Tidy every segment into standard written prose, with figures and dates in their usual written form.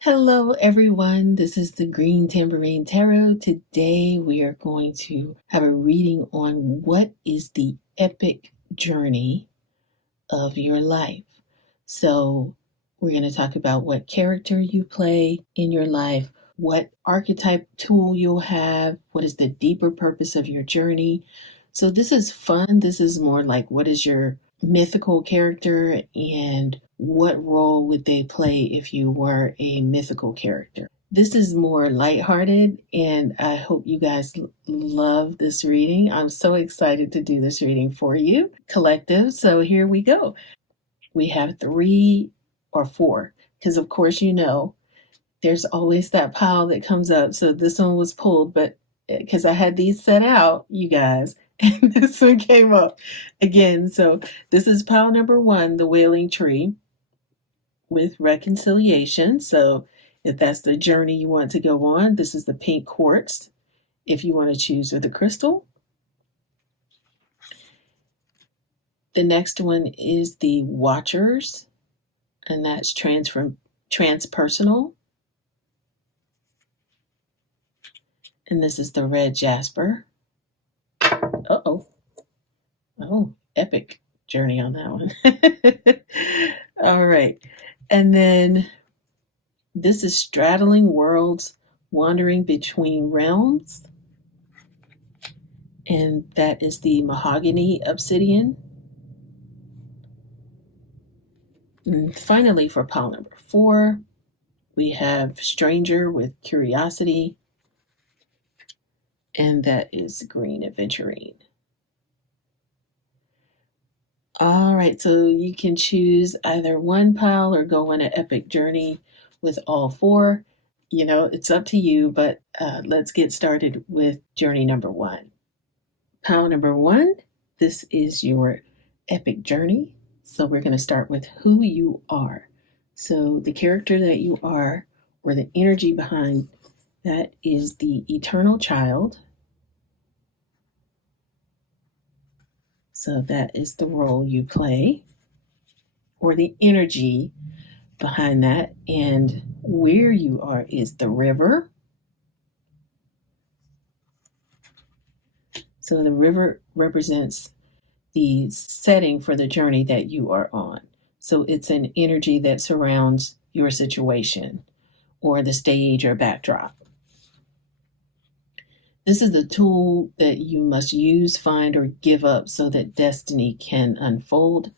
Hello, everyone. This is the Green Tambourine Tarot. Today, we are going to have a reading on what is the epic journey of your life. So, we're going to talk about what character you play in your life, what archetype tool you'll have, what is the deeper purpose of your journey. So, this is fun. This is more like what is your mythical character and what role would they play if you were a mythical character. This is more lighthearted, and I hope you guys love this reading. I'm so excited to do this reading for you, collective. So here we go. We have 3 or 4, because of course, there's always that pile that comes up. So this one was pulled, but because I had these set out, you guys, and this one came up again. So this is pile number 1, the Wailing Tree with reconciliation. So if that's the journey you want to go on, this is the pink quartz. If you want to choose with a crystal. The next one is the Watchers, and that's transpersonal. And this is the red jasper. Oh, epic journey on that one. All right. And then this is straddling worlds, wandering between realms. And that is the mahogany obsidian. And finally, for pile number 4, we have stranger with curiosity. And that is green aventurine. All right, so you can choose either one pile or go on an epic journey with all 4. It's up to you, but let's get started with journey number 1. Pile number 1, this is your epic journey. So we're going to start with who you are. So the character that you are, or the energy behind that, is the eternal child. So that is the role you play, or the energy behind that. And where you are is the river. So the river represents the setting for the journey that you are on. So it's an energy that surrounds your situation or the stage or backdrop. This is the tool that you must use, find, or give up so that destiny can unfold.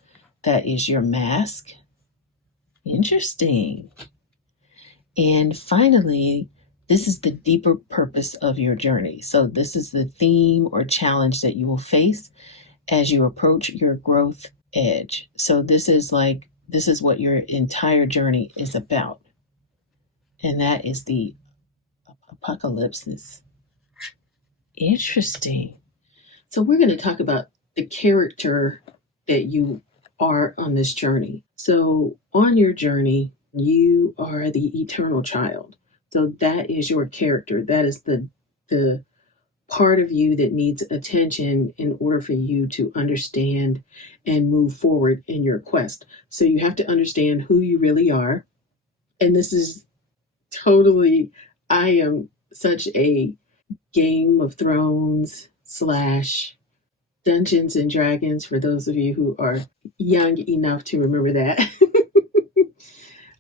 That is your mask. Interesting. And finally, this is the deeper purpose of your journey. So this is the theme or challenge that you will face as you approach your growth edge. So this is what your entire journey is about. And that is the apocalypse. Interesting. So we're going to talk about the character that you are on this journey. So on your journey, you are the eternal child. So that is your character. That is the part of you that needs attention in order for you to understand and move forward in your quest. So you have to understand who you really are. And this is totally, I am such a Game of Thrones / Dungeons and Dragons, for those of you who are young enough to remember that.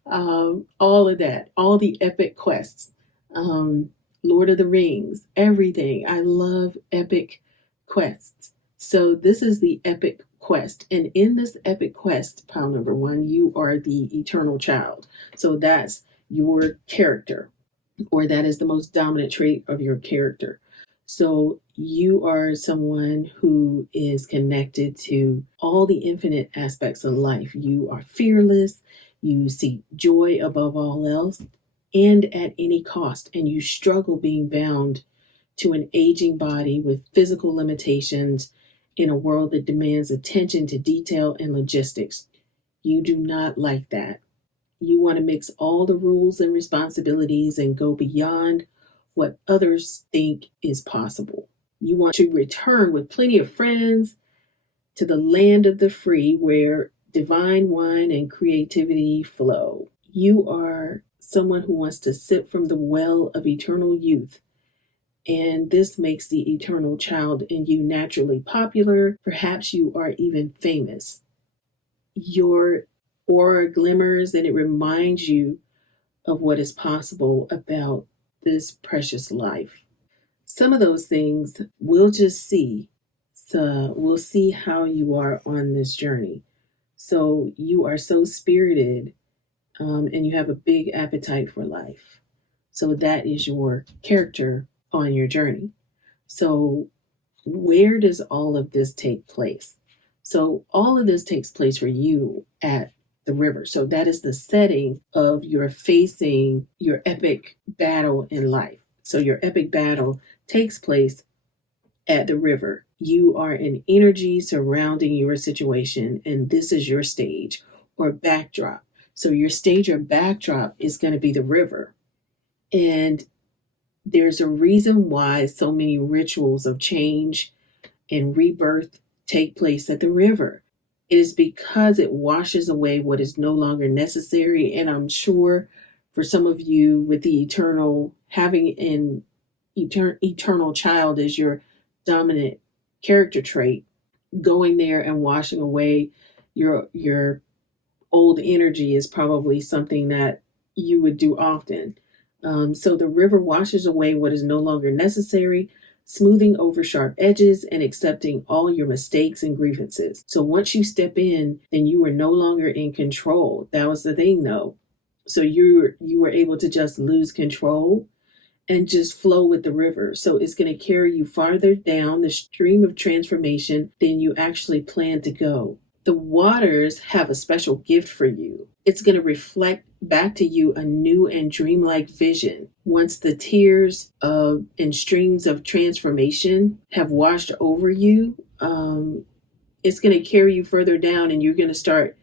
All of that, all the epic quests, Lord of the Rings, everything. I love epic quests. So this is the epic quest. And in this epic quest, pile number 1, you are the eternal child. So that's your character, or that is the most dominant trait of your character. So you are someone who is connected to all the infinite aspects of life. You are fearless. You seek joy above all else and at any cost. And you struggle being bound to an aging body with physical limitations in a world that demands attention to detail and logistics. You do not like that. You want to mix all the rules and responsibilities and go beyond what others think is possible. You want to return with plenty of friends to the land of the free, where divine wine and creativity flow. You are someone who wants to sip from the well of eternal youth. And this makes the eternal child in you naturally popular. Perhaps you are even famous. Your aura glimmers and it reminds you of what is possible about this precious life. Some of those things we'll just see. So we'll see how you are on this journey. So you are so spirited, and you have a big appetite for life. So that is your character on your journey. So where does all of this take place? So all of this takes place for you at the river. So that is the setting of your facing your epic battle in life. So your epic battle takes place at the river. You are an energy surrounding your situation, and this is your stage or backdrop. So your stage or backdrop is going to be the river. And there's a reason why so many rituals of change and rebirth take place at the river. It is because it washes away what is no longer necessary. And I'm sure for some of you, with the eternal, having an eternal child as your dominant character trait, going there and washing away your old energy is probably something that you would do often. So the river washes away what is no longer necessary, smoothing over sharp edges and accepting all your mistakes and grievances. So once you step in, then you are no longer in control. That was the thing, though. So you were able to just lose control and just flow with the river. So it's going to carry you farther down the stream of transformation than you actually plan to go. The waters have a special gift for you. It's going to reflect back to you a new and dreamlike vision. Once the tears of and streams of transformation have washed over you, it's going to carry you further down, and you're going to start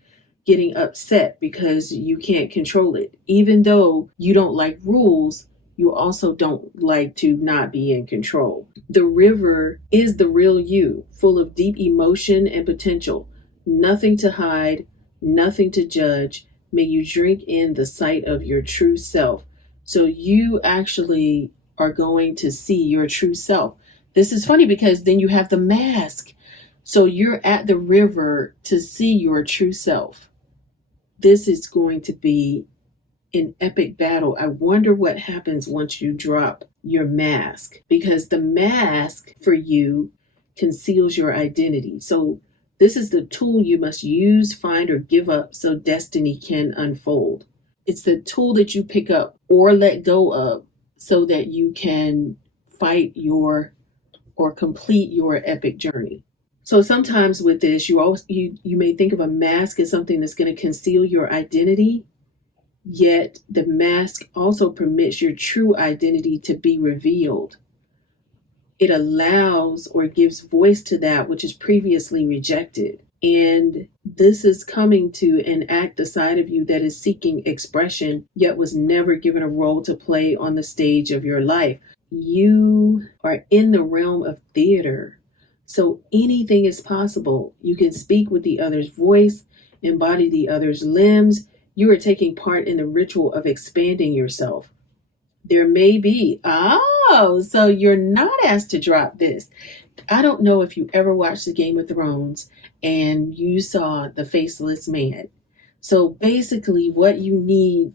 getting upset because you can't control it. Even though you don't like rules, you also don't like to not be in control. The river is the real you, full of deep emotion and potential. Nothing to hide, nothing to judge. May you drink in the sight of your true self. So you actually are going to see your true self. This is funny because then you have the mask. So you're at the river to see your true self. This is going to be an epic battle. I wonder what happens once you drop your mask, because the mask for you conceals your identity. So this is the tool you must use, find, or give up so destiny can unfold. It's the tool that you pick up or let go of so that you can fight your or complete your epic journey. So sometimes with this, you may think of a mask as something that's going to conceal your identity, yet the mask also permits your true identity to be revealed. It allows or gives voice to that which is previously rejected. And this is coming to enact the side of you that is seeking expression, yet was never given a role to play on the stage of your life. You are in the realm of theater. So anything is possible. You can speak with the other's voice, embody the other's limbs. You are taking part in the ritual of expanding yourself. There may be, so you're not asked to drop this. I don't know if you ever watched the Game of Thrones and you saw the faceless man. So basically what you need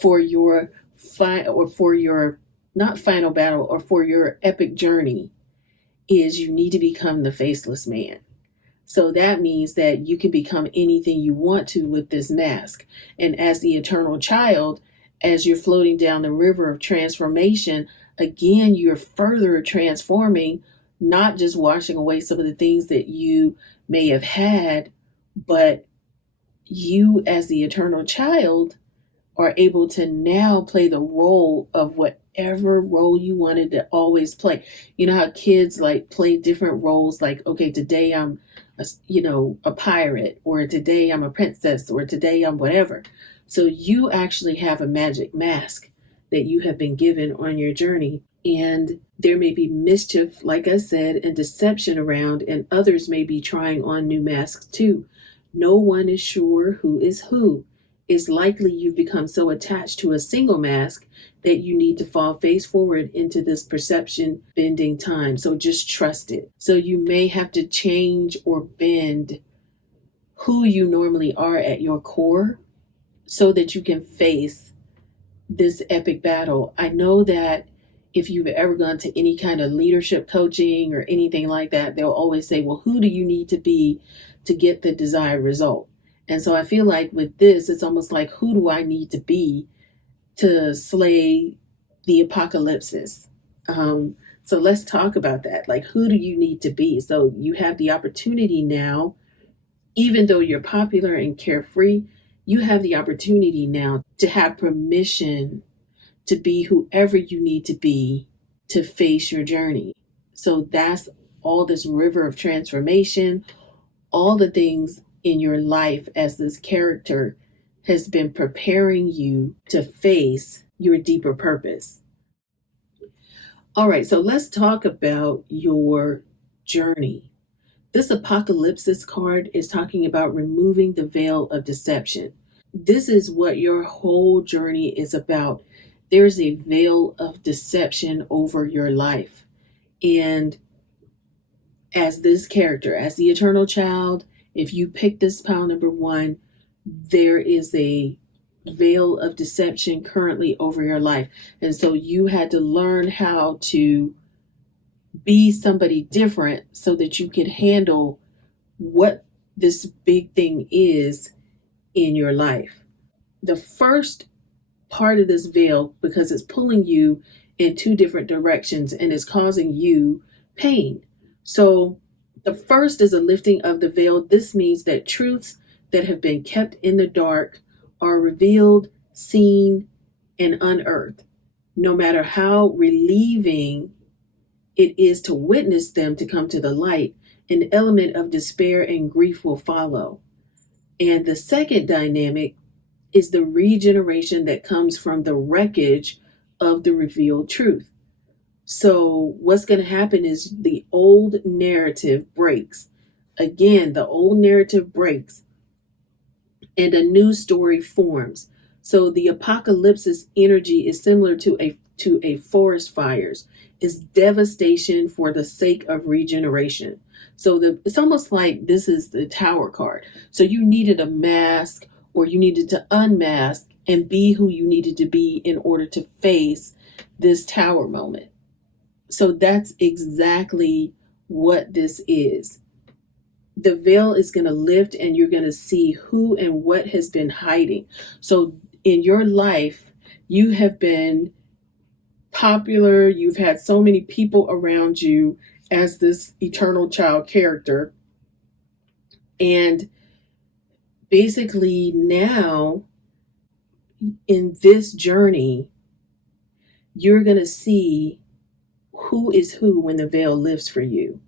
for your not final battle, or for your epic journey, is you need to become the faceless man. So that means that you can become anything you want to with this mask. And as the eternal child, as you're floating down the river of transformation, again, you're further transforming, not just washing away some of the things that you may have had, but you as the eternal child are able to now play the role of whatever role you wanted to always play. You know how kids like play different roles, like, okay, today I'm a pirate, or today I'm a princess, or today I'm whatever. So you actually have a magic mask that you have been given on your journey. And there may be mischief, like I said, and deception around, and others may be trying on new masks too. No one is sure who is who. it's likely you've become so attached to a single mask that you need to fall face forward into this perception bending time. So just trust it. So you may have to change or bend who you normally are at your core so that you can face this epic battle. I know that if you've ever gone to any kind of leadership coaching or anything like that, they'll always say, well, who do you need to be to get the desired result? And so I feel like with this, it's almost like, who do I need to be to slay the apocalypse? So let's talk about that. Like, who do you need to be? So you have the opportunity now, even though you're popular and carefree, you have the opportunity now to have permission to be whoever you need to be to face your journey. So that's all this river of transformation, all the things in your life as this character has been preparing you to face your deeper purpose. All right, so let's talk about your journey. This apocalypse card is talking about removing the veil of deception. This is what your whole journey is about. There's a veil of deception over your life. And as this character, as the eternal child, if you pick this pile number one, there is a veil of deception currently over your life. And so you had to learn how to be somebody different so that you could handle what this big thing is in your life. The first part of this veil, because it's pulling you in two different directions and is causing you pain. So the first is a lifting of the veil. This means that truths that have been kept in the dark are revealed, seen, and unearthed. No matter how relieving it is to witness them to come to the light, an element of despair and grief will follow. And the second dynamic is the regeneration that comes from the wreckage of the revealed truth. So what's going to happen is the old narrative breaks. Again, the old narrative breaks and a new story forms. So the apocalypse energy is similar to a forest fires. It's devastation for the sake of regeneration. So it's almost like this is the tower card. So you needed a mask, or you needed to unmask and be who you needed to be in order to face this tower moment. So that's exactly what this is. The veil is going to lift and you're going to see who and what has been hiding. So in your life, you have been popular. You've had so many people around you as this eternal child character. And basically now in this journey, you're going to see who is who when the veil lifts for you.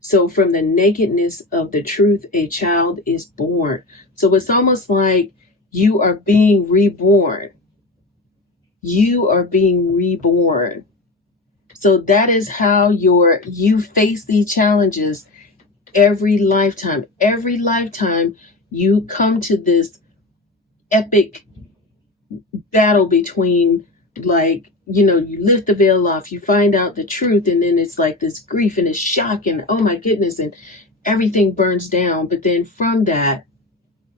So from the nakedness of the truth, a child is born. So it's almost like you are being reborn. You are being reborn. So that is how you face these challenges every lifetime. Every lifetime you come to this epic battle between, like, you lift the veil off, you find out the truth, and then it's like this grief and it's shock and oh my goodness, and everything burns down. But then from that,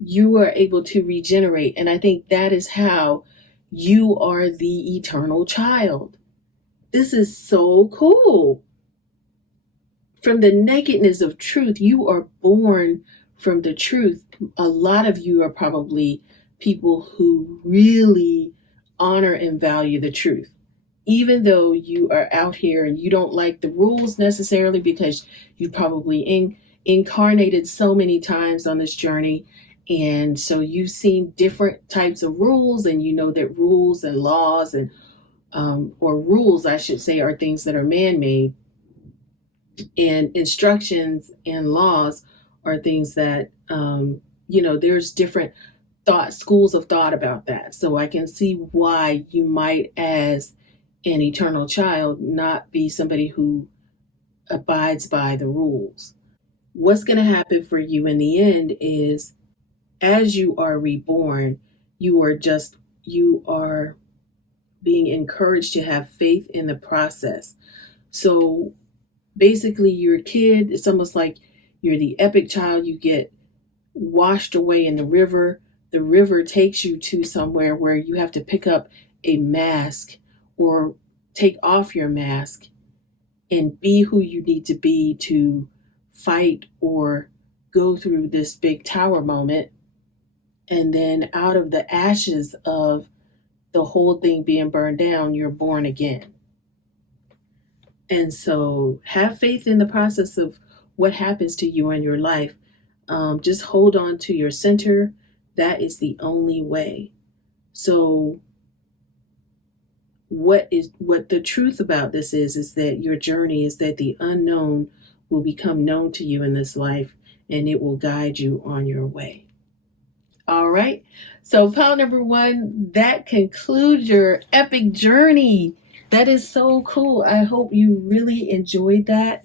you are able to regenerate. And I think that is how you are the eternal child. This is so cool. From the nakedness of truth, you are born from the truth. A lot of you are probably people who really honor and value the truth. Even though you are out here and you don't like the rules necessarily, because you probably incarnated so many times on this journey. And so you've seen different types of rules, and you know that rules and laws and or rules, I should say, are things that are man-made, and instructions and laws are things that there's different schools of thought about that. So I can see why you might, as an eternal child, not be somebody who abides by the rules. What's going to happen for you in the end is, as you are reborn, you are being encouraged to have faith in the process. So basically, you're a kid. It's almost like you're the epic child. You get washed away in the river. The river takes you to somewhere where you have to pick up a mask or take off your mask and be who you need to be to fight or go through this big tower moment. And then out of the ashes of the whole thing being burned down, you're born again. And so have faith in the process of what happens to you in your life. Just hold on to your center. That is the only way. So what the truth about this is that your journey is that the unknown will become known to you in this life, and it will guide you on your way. All right. So pile number 1, that concludes your epic journey. That is so cool. I hope you really enjoyed that,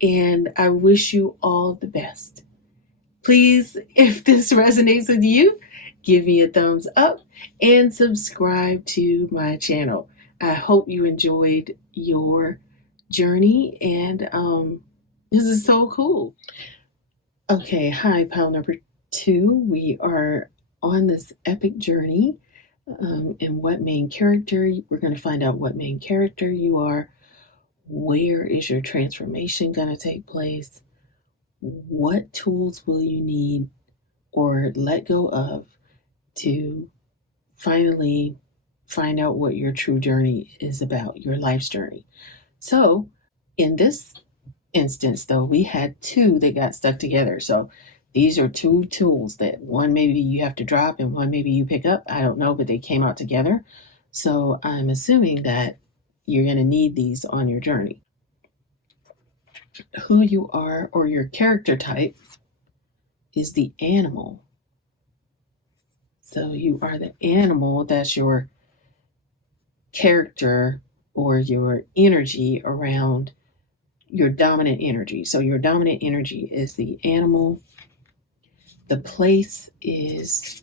and I wish you all the best. Please, if this resonates with you, give me a thumbs up and subscribe to my channel. I hope you enjoyed your journey, and this is so cool. Okay, hi, pile number 2. We are on this epic journey. And what main character, we're going to find out what main character you are. Where is your transformation going to take place? What tools will you need or let go of to finally find out what your true journey is about, your life's journey? So in this instance, though, we had 2 that got stuck together. So these are 2 tools that one maybe you have to drop and one maybe you pick up. I don't know, but they came out together. So I'm assuming that you're going to need these on your journey. Who you are or your character type is the animal. So you are the animal. That's your character or your energy around your dominant energy. So your dominant energy is the animal. The place is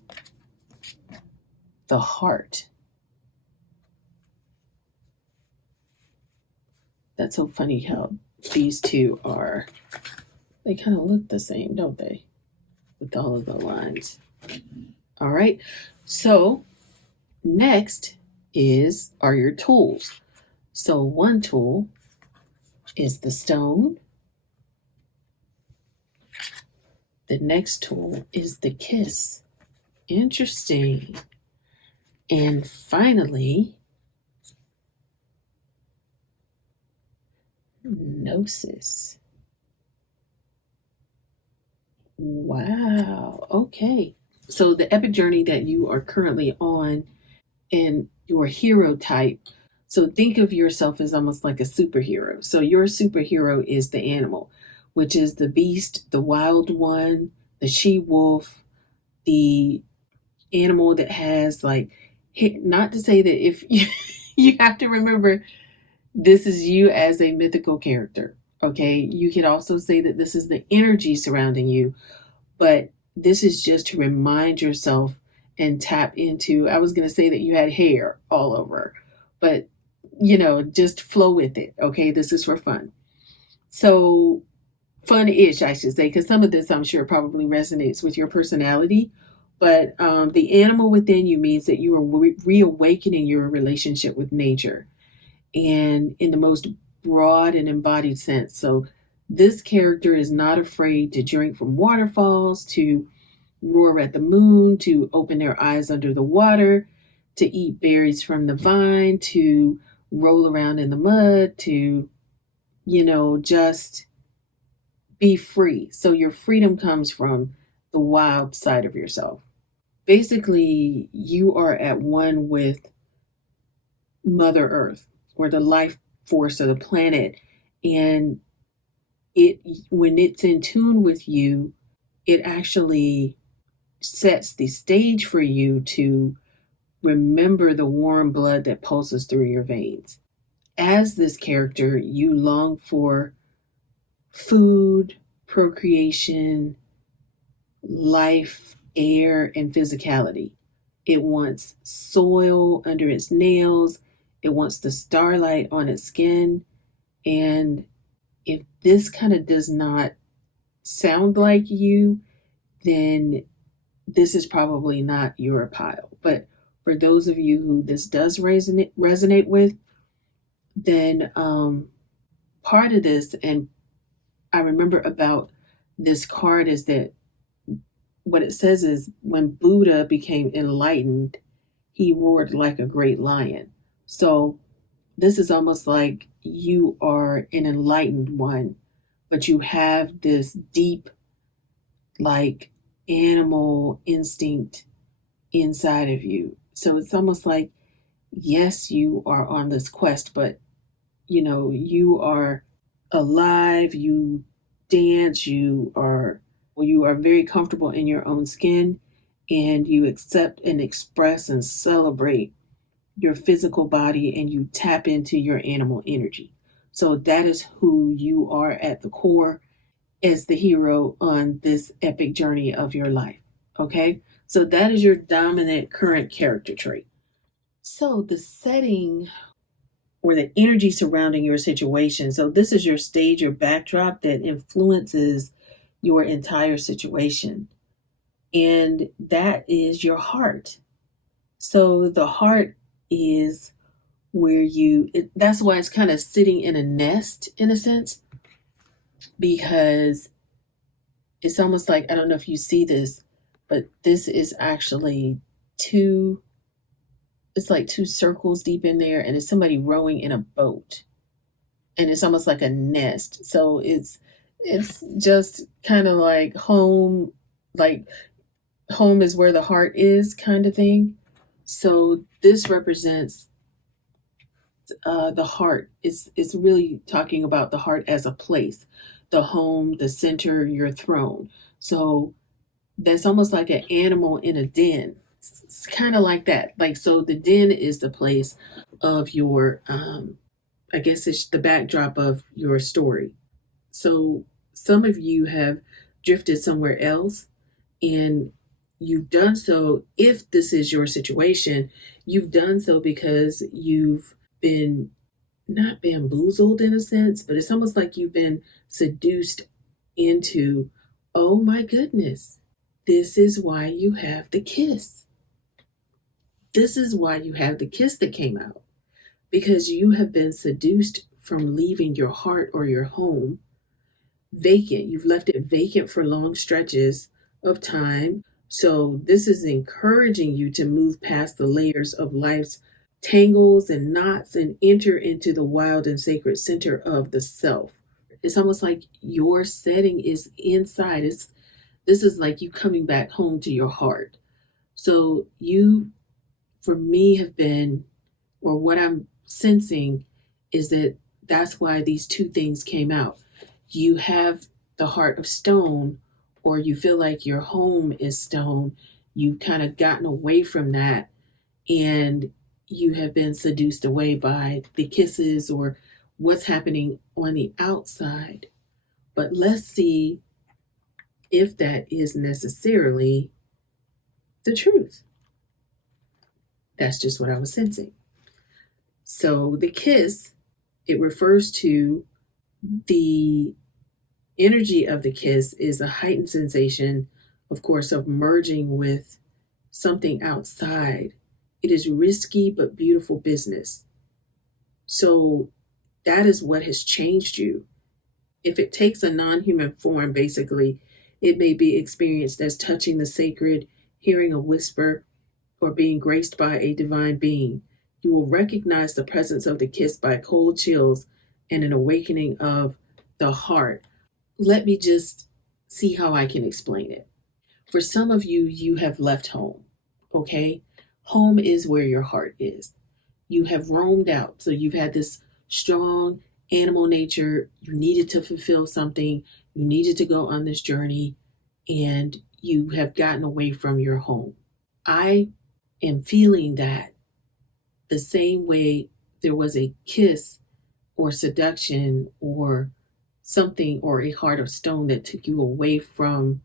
the heart. That's so funny how these 2 are, they kind of look the same, don't they? With all of the lines. All right. So next are your tools. So one tool is the stone. The next tool is the kiss. Interesting. And finally, gnosis. Wow. Okay. So the epic journey that you are currently on and your hero type. So think of yourself as almost like a superhero. So your superhero is the animal, which is the beast, the wild one, the she-wolf, the animal that has like, not to say that if you have to remember this is you as a mythical character. Okay. You could also say that this is the energy surrounding you, but this is just to remind yourself and tap into, I was going to say that you had hair all over, but just flow with it. Okay. This is for fun. So fun-ish, I should say, because some of this I'm sure probably resonates with your personality, but the animal within you means that you are reawakening your relationship with nature and in the most broad and embodied sense. So this character is not afraid to drink from waterfalls, to roar at the moon, to open their eyes under the water, to eat berries from the vine, to roll around in the mud, to, just be free. So your freedom comes from the wild side of yourself. Basically, you are at one with Mother Earth or the life force of the planet. And when it's in tune with you, it actually sets the stage for you to remember the warm blood that pulses through your veins. As this character, you long for food, procreation, life, air, and physicality. It wants soil under its nails. It wants the starlight on its skin. And if this kind of does not sound like you, then this is probably not your pile. But for those of you who this does resonate with, then part of this, and I remember about this card, is that what it says is when Buddha became enlightened, he roared like a great lion. So this is almost like you are an enlightened one, but you have this deep, like, animal instinct inside of you. So it's almost like, yes, you are on this quest, but you are alive, you dance, you are very comfortable in your own skin, and you accept and express and celebrate your physical body, and you tap into your animal energy. So that is who you are at the core as the hero on this epic journey of your life. Okay? So that is your dominant current character trait. So the setting or the energy surrounding your situation. So this is your stage or backdrop that influences your entire situation. And that is your heart. So the heart is where that's why it's kind of sitting in a nest in a sense, because it's almost like, I don't know if you see this, but this is actually it's like two circles deep in there, and it's somebody rowing in a boat, and it's almost like a nest. So it's just kind of like home is where the heart is, kind of thing. So this represents the heart. It's really talking about the heart as a place, the home, the center, your throne. So that's almost like an animal in a den. It's kind of like that. Like, so the den is the place of your, I guess it's the backdrop of your story. So some of you have drifted somewhere else, and you've done so, if this is your situation, you've done so because you've been not bamboozled in a sense, but it's almost like you've been seduced into, oh my goodness, this is why you have the kiss. This is why you have the kiss that came out, because you have been seduced from leaving your heart or your home vacant. You've left it vacant for long stretches of time. So this is encouraging you to move past the layers of life's tangles and knots and enter into the wild and sacred center of the self. It's almost like your setting is inside. This is like you coming back home to your heart. So you, for me, have been, or what I'm sensing is that that's why these two things came out. You have the heart of stone, or you feel like your home is stone. You've kind of gotten away from that, and you have been seduced away by the kisses or what's happening on the outside. But let's see if that is necessarily the truth. That's just what I was sensing. So the kiss, it refers to the energy of the kiss is a heightened sensation, of course, of merging with something outside. It is risky but beautiful business. So that is what has changed you. If it takes a non human form, basically, it may be experienced as touching the sacred, hearing a whisper, or being graced by a divine being. You will recognize the presence of the kiss by cold chills and an awakening of the heart. Let me just see how I can explain it. For some of you, you have left home, okay? Home is where your heart is. You have roamed out. So you've had this strong animal nature. You needed to fulfill something. You needed to go on this journey, and you have gotten away from your home. I am feeling that the same way there was a kiss or seduction or something, or a heart of stone that took you away from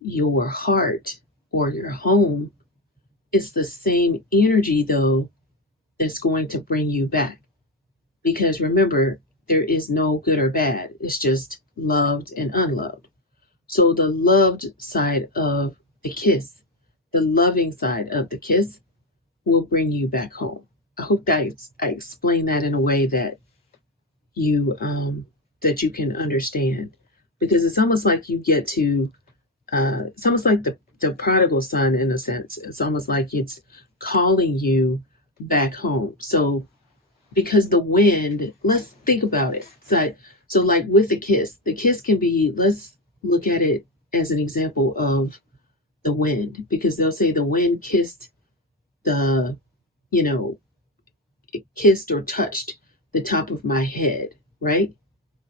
your heart or your home, It's the same energy, though, that's going to bring you back. Because remember, there is no good or bad, it's just loved and unloved. So the loved side of the kiss, the loving side of the kiss, will bring you back home. I hope that I explain that in a way that you can understand, because it's almost like you get to it's almost like the prodigal son in a sense. It's almost like it's calling you back home. So because the wind, let's think about it. So like with the kiss can be, let's look at it as an example of the wind, because they'll say the wind kissed the, you know, it kissed or touched the top of my head, right?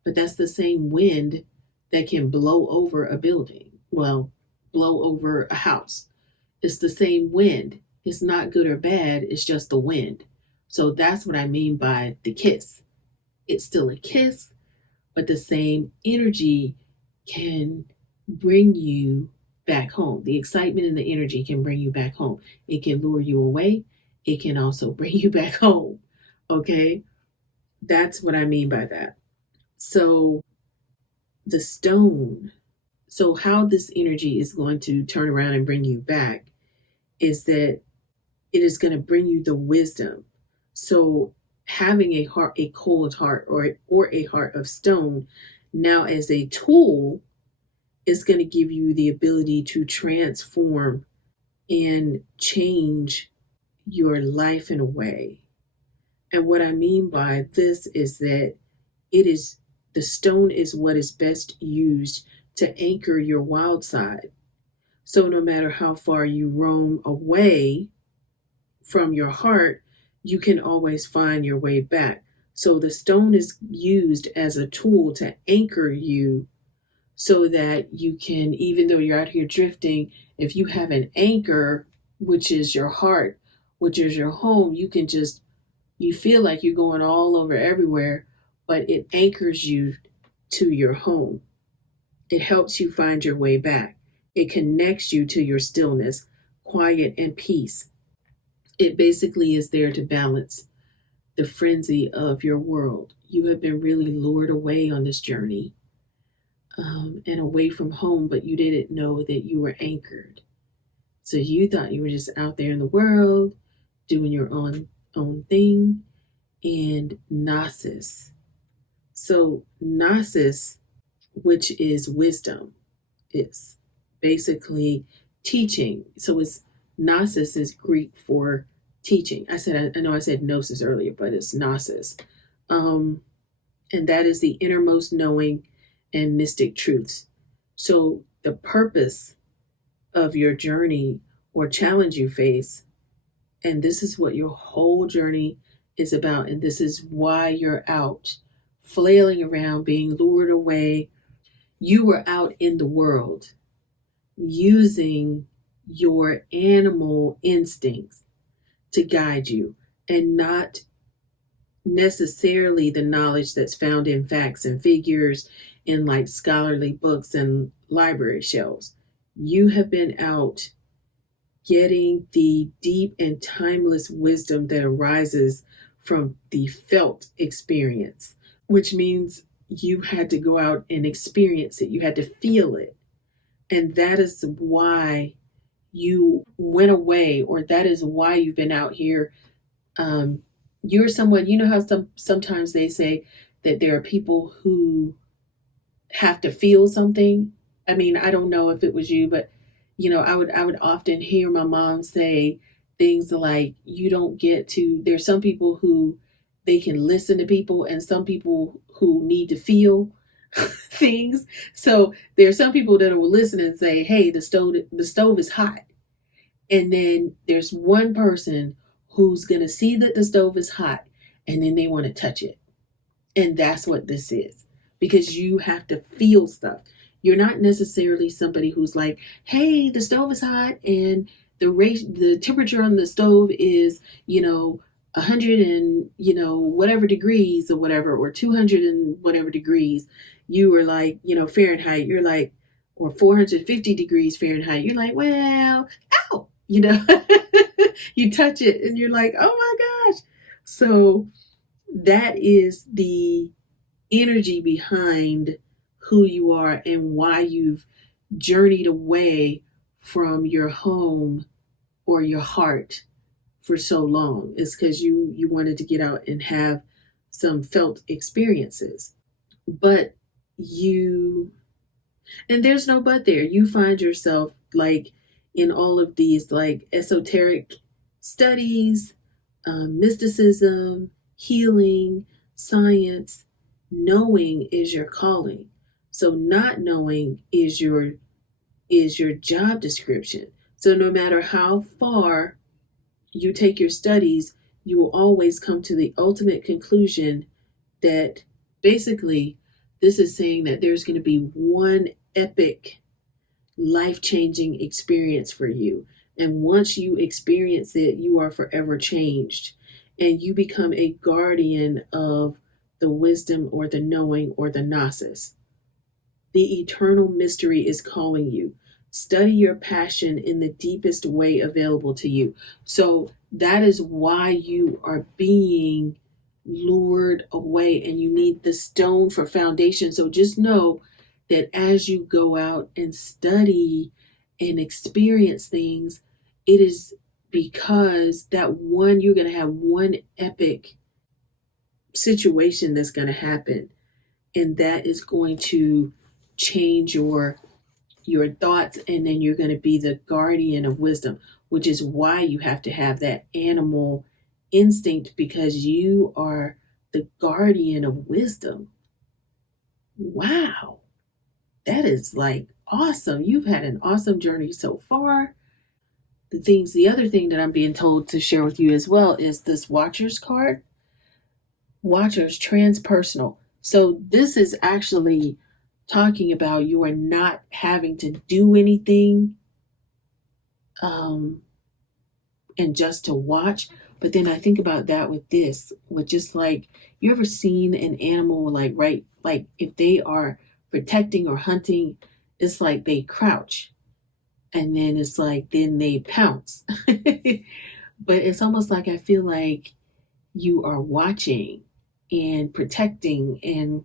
But that's the same wind that can blow over a building. Well, blow over a house. It's the same wind. It's not good or bad, it's just the wind. So that's what I mean by the kiss. It's still a kiss, but the same energy can bring you back home. The excitement and the energy can bring you back home. It can lure you away. It can also bring you back home. Okay? That's what I mean by that. So the stone, so how this energy is going to turn around and bring you back is that it is going to bring you the wisdom. So having a cold heart, or a heart of stone, now as a tool, is going to give you the ability to transform and change your life in a way. And what I mean by this is that it is the stone is what is best used to anchor your wild side. So no matter how far you roam away from your heart, you can always find your way back. So the stone is used as a tool to anchor you, so that you can, even though you're out here drifting, if you have an anchor, which is your heart, which is your home, you feel like you're going all over everywhere, but it anchors you to your home. It helps you find your way back. It connects you to your stillness, quiet, and peace. It basically is there to balance the frenzy of your world. You have been really lured away on this journey, and away from home, but you didn't know that you were anchored. So you thought you were just out there in the world doing your own thing. And gnosis. So gnosis, which is wisdom, it's basically teaching. So it's gnosis is Greek for teaching. I know I said gnosis earlier, but it's gnosis. And that is the innermost knowing and mystic truths. So the purpose of your journey or challenge you face, and this is what your whole journey is about, and this is why you're out flailing around, being lured away. You were out in the world using your animal instincts to guide you, and not necessarily the knowledge that's found in facts and figures in like scholarly books and library shelves. You have been out getting the deep and timeless wisdom that arises from the felt experience, which means you had to go out and experience it. You had to feel it. And that is why you went away, or that is why you've been out here. You're someone, you know how sometimes they say that there are people who have to feel something. I mean, I don't know if it was you, but I would often hear my mom say things like, you don't get to, there's some people who they can listen to people, and some people who need to feel things. So there are some people that will listen and say, hey, the stove is hot. And then there's one person who's going to see that the stove is hot, and then they want to touch it. And that's what this is, because you have to feel stuff. You're not necessarily somebody who's like, hey, the stove is hot and the temperature on the stove is, 100 and, whatever degrees or whatever, or 200 and whatever degrees. You were like, Fahrenheit, you're like, or 450 degrees Fahrenheit. You're like, well, ow, you know, you touch it and you're like, oh my gosh. So that is the energy behind who you are and why you've journeyed away from your home or your heart for so long. Is because you wanted to get out and have some felt experiences. But you and there's no but there. You find yourself like in all of these like esoteric studies, mysticism, healing, science. Knowing is your calling. So not knowing is your job description. So no matter how far you take your studies, you will always come to the ultimate conclusion that basically this is saying that there's going to be one epic life changing experience for you. And once you experience it, you are forever changed. And you become a guardian of the wisdom or the knowing or the gnosis. The eternal mystery is calling you. Study your passion in the deepest way available to you. So that is why you are being lured away and you need the stone for foundation. So just know that as you go out and study and experience things, it is because that one, you're going to have one epic situation that's going to happen. And that is going to change your thoughts, and then you're going to be the guardian of wisdom, which is why you have to have that animal instinct, because you are the guardian of wisdom. Wow, that is like awesome. You've had an awesome journey so far. The other thing that I'm being told to share with you as well is this Watchers card. Watchers transpersonal. So this is actually talking about you are not having to do anything and just to watch. But then I think about that with this, with just like, you ever seen an animal like, right, like if they are protecting or hunting, it's like they crouch and then it's like then they pounce. But it's almost like I feel like you are watching and protecting, and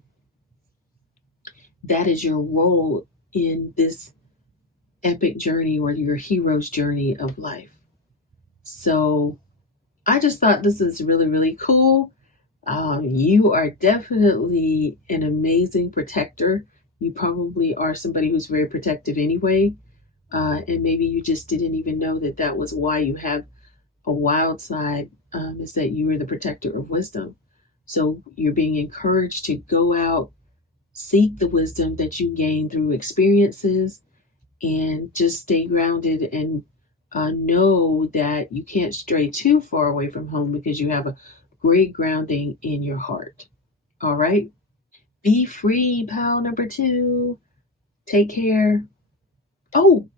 that is your role in this epic journey or your hero's journey of life. So I just thought this is really, really cool. You are definitely an amazing protector. You probably are somebody who's very protective anyway. And maybe you just didn't even know that that was why you have a wild side, is that you are the protector of wisdom. So you're being encouraged to go out, seek the wisdom that you gain through experiences, and just stay grounded and know that you can't stray too far away from home because you have a great grounding in your heart. All right? Be free, pal number 2. Take care. Oh,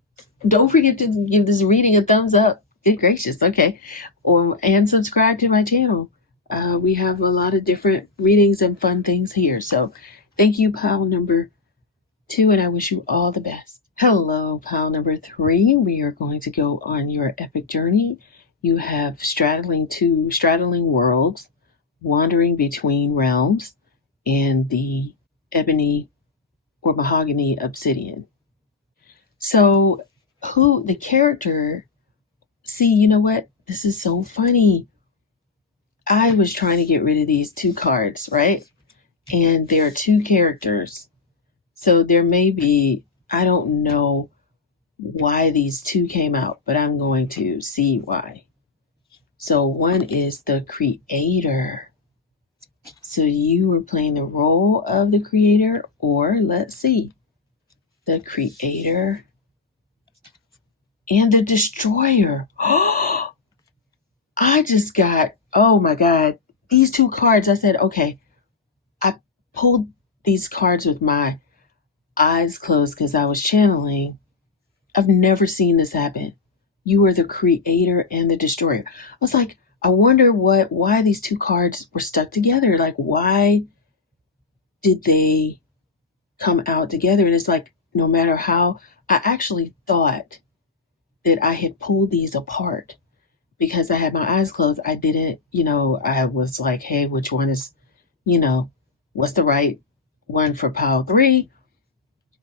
don't forget to give this reading a thumbs up. Good gracious. Okay. And subscribe to my channel. We have a lot of different readings and fun things here. So thank you, pal number 2, and I wish you all the best. Hello, pal number 3. We are going to go on your epic journey. You have straddling worlds, wandering between realms, and the ebony or mahogany obsidian. So, who the character? See, you know what? This is so funny. I was trying to get rid of these 2 cards, right? And there are 2 characters. So there may be, I don't know why these 2 came out, but I'm going to see why. So one is the creator. So you were playing the role of the creator, or let's see, the creator and the destroyer. I just got, oh my God, these 2 cards. I said, okay, I pulled these cards with my eyes closed because I was channeling. I've never seen this happen. You are the creator and the destroyer. I was like, I wonder why these 2 cards were stuck together. Like, why did they come out together? And it's like, no matter how, I actually thought that I had pulled these apart because I had my eyes closed. I didn't, I was like, hey, which one is, you know, what's the right one for pile three?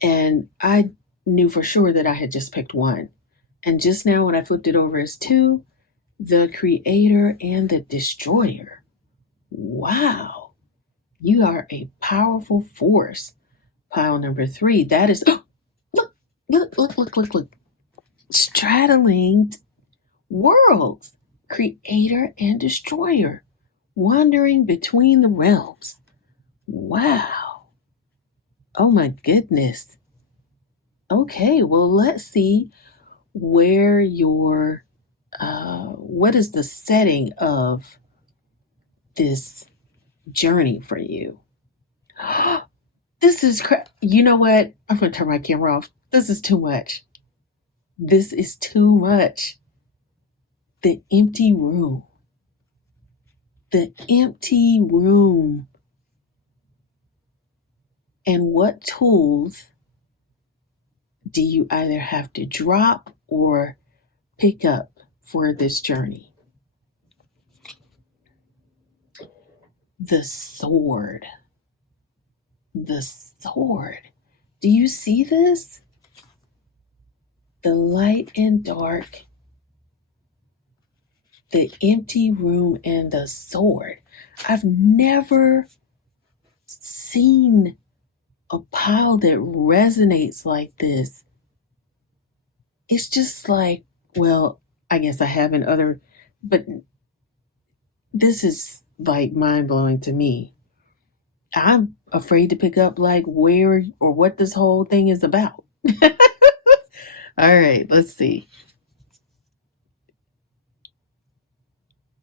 And I knew for sure that I had just picked one. And just now, when I flipped it over as two, the creator and the destroyer. Wow, you are a powerful force. Pile number three, that is, oh, look, look, look, look, look, look. Straddling worlds, creator and destroyer, wandering between the realms. Wow. Oh my goodness. Okay, well, let's see where what is the setting of this journey for you? This is you know what? I'm going to turn my camera off. This is too much. This is too much. The empty room. The empty room. And what tools do you either have to drop or pick up for this journey? The sword. The sword. Do you see this? The light and dark, the empty room, and the sword. I've never seen a pile that resonates like this. It's just like, well, I guess I have in other, but this is like mind blowing to me. I'm afraid to pick up like where or what this whole thing is about. All right, let's see.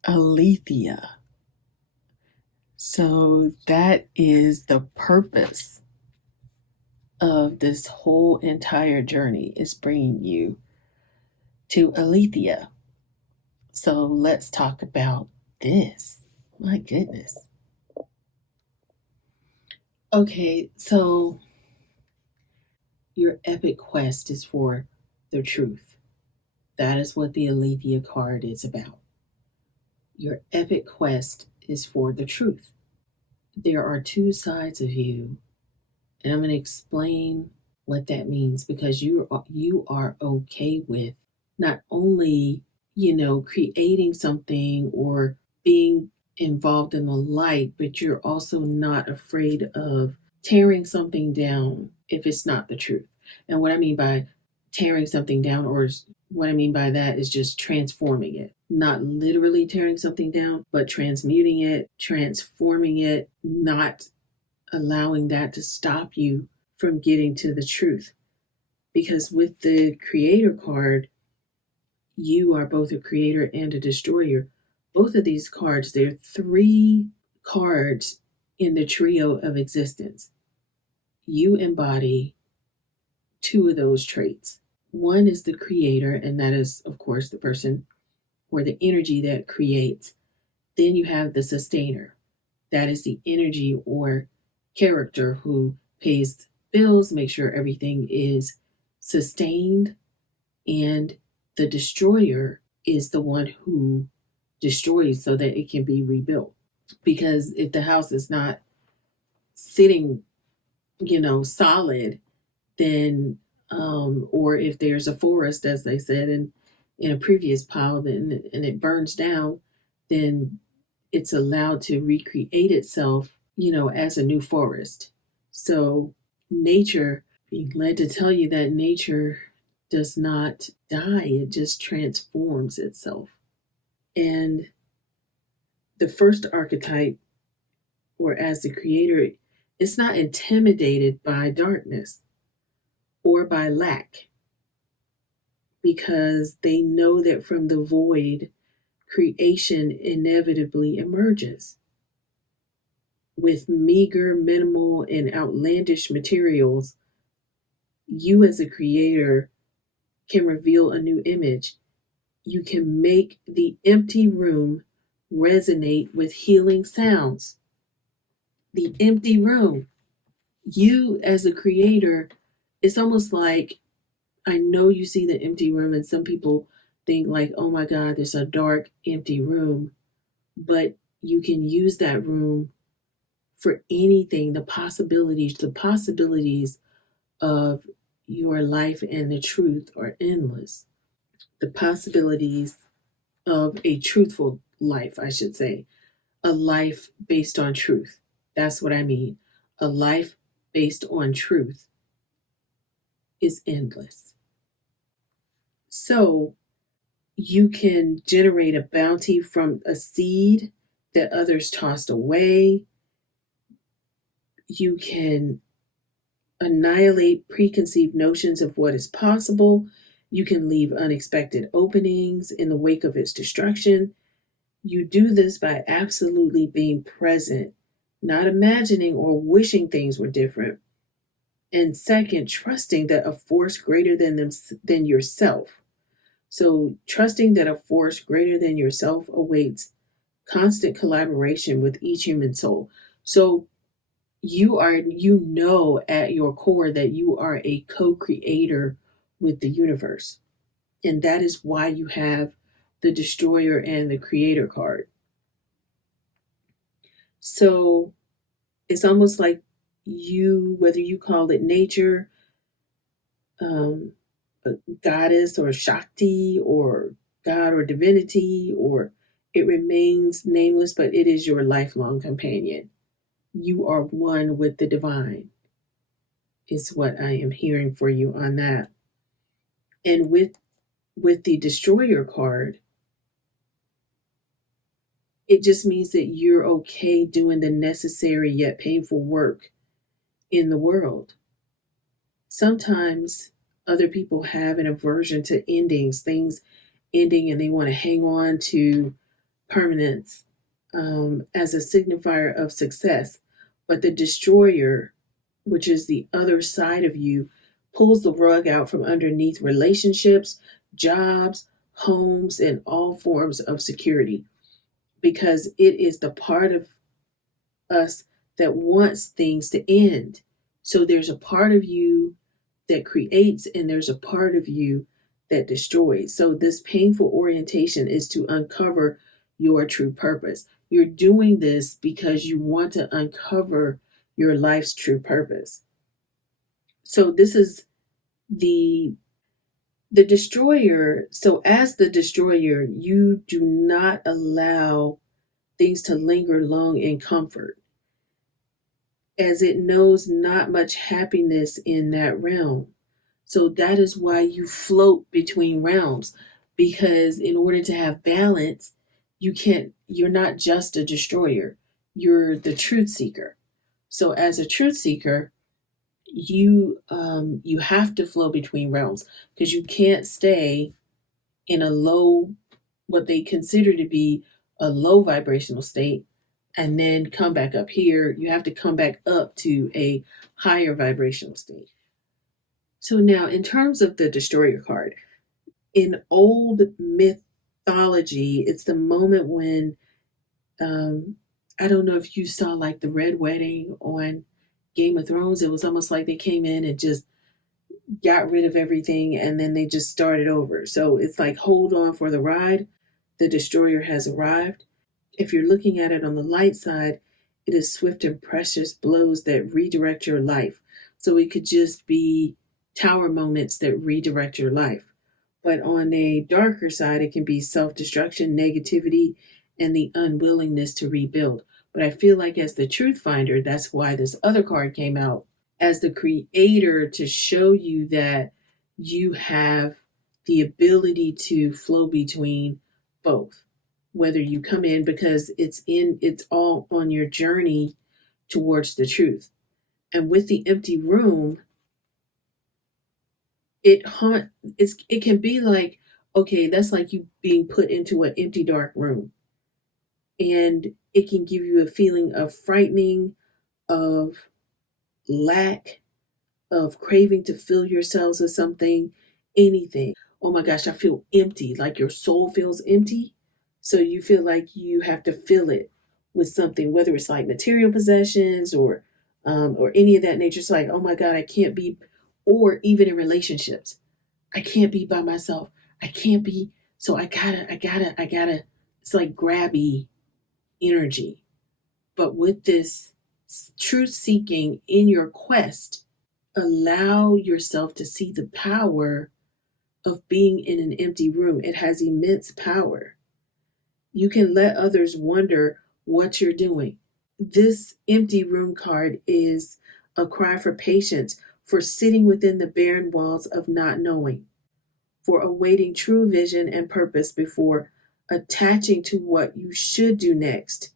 Alethea. So that is the purpose of this whole entire journey, is bringing you to Alethea. So let's talk about this. My goodness. Okay, so your epic quest is for the truth. That is what the Alethea card is about. Your epic quest is for the truth. There are two sides of you, and I'm going to explain what that means, because you are okay with not only, creating something or being involved in the light, but you're also not afraid of tearing something down if it's not the truth. And what I mean by tearing something down, or what I mean by that, is just transforming it. Not literally tearing something down, but transmuting it, transforming it, not allowing that to stop you from getting to the truth. Because with the creator card, you are both a creator and a destroyer. Both of these cards, they're three cards in the trio of existence. You embody two of those traits. One is the creator, and that is, of course, the person or the energy that creates. Then you have the sustainer. That is the energy or character who pays bills, makes sure everything is sustained. And the destroyer is the one who destroys so that it can be rebuilt. Because if the house is not sitting, solid, then, or if there's a forest, as they said in a previous pile, then, and it burns down, then it's allowed to recreate itself, as a new forest. So nature, being led to tell you that nature does not die, it just transforms itself. And the first archetype, or as the creator, is not intimidated by darkness or by lack, because they know that from the void, creation inevitably emerges. With meager, minimal, and outlandish materials, you as a creator can reveal a new image. You can make the empty room resonate with healing sounds. The empty room. You as a creator, it's almost like I know you see the empty room, and some people think, like, oh my God, there's a dark, empty room. But you can use that room for anything, the possibilities of your life and the truth are endless. The possibilities of a truthful life, I should say, a life based on truth. That's what I mean. A life based on truth is endless. So you can generate a bounty from a seed that others tossed away. You can annihilate preconceived notions of what is possible. You can leave unexpected openings in the wake of its destruction. You do this by absolutely being present, not imagining or wishing things were different. And second, trusting that a force greater than yourself. So, trusting that a force greater than yourself awaits constant collaboration with each human soul. So, at your core that you are a co-creator with the universe, and that is why you have the destroyer and the creator card. So it's almost like you, whether you call it nature, um, a goddess or Shakti or God or divinity, or it remains nameless, but it is your lifelong companion. You are one with the divine, is what I am hearing for you on that. And with the destroyer card, it just means that you're okay doing the necessary yet painful work in the world. Sometimes other people have an aversion to endings, things ending, and they want to hang on to permanence as a signifier of success. But the destroyer, which is the other side of you, pulls the rug out from underneath relationships, jobs, homes, and all forms of security, because it is the part of us that wants things to end. So there's a part of you that creates, and there's a part of you that destroys. So this painful orientation is to uncover your true purpose. You're doing this because you want to uncover your life's true purpose. So this is the the destroyer. So as the destroyer, you do not allow things to linger long in comfort, as it knows not much happiness in that realm. So that is why you float between realms, because in order to have balance, you're not just a destroyer, you're the truth seeker. So as a truth seeker, you have to flow between realms, because you can't stay in a low, what they consider to be a low vibrational state, and then come back up here. You have to come back up to a higher vibrational state. So now, in terms of the destroyer card, in old mythology, it's the moment when, um, I don't know if you saw like the Red Wedding on Game of Thrones. It was almost like they came in and just got rid of everything, and then they just started over. So it's like, hold on for the ride. The destroyer has arrived. If you're looking at it on the light side, it is swift and precious blows that redirect your life. So it could just be tower moments that redirect your life. But on a darker side, it can be self destruction, negativity, and the unwillingness to rebuild. But I feel like, as the truth finder, that's why this other card came out, as the creator, to show you that you have the ability to flow between both. Whether you come in, because it's all on your journey towards the truth. And with the empty room, it haunt it can be like, okay, that's like you being put into an empty dark room, and it can give you a feeling of frightening, of lack, of craving to fill yourselves with something, anything. Oh my gosh, I feel empty, like your soul feels empty. So you feel like you have to fill it with something, whether it's like material possessions or any of that nature. It's like, oh my God, I can't be, or even in relationships. I can't be by myself. I can't be. So I gotta. It's like grabby energy. But with this truth seeking in your quest, allow yourself to see the power of being in an empty room. It has immense power. You can let others wonder what you're doing. This empty room card is a cry for patience, for sitting within the barren walls of not knowing, for awaiting true vision and purpose before attaching to what you should do next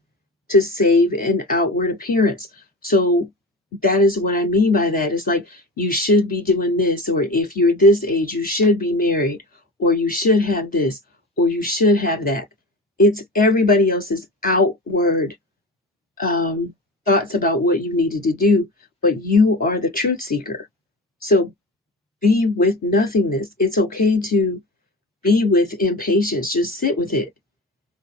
to save an outward appearance. So that is what I mean by that. It's like you should be doing this, or if you're this age, you should be married, or you should have this, or you should have that. It's everybody else's outward um, thoughts about what you needed to do, but you are the truth seeker. So be with nothingness. It's okay to be with impatience. Just sit with it.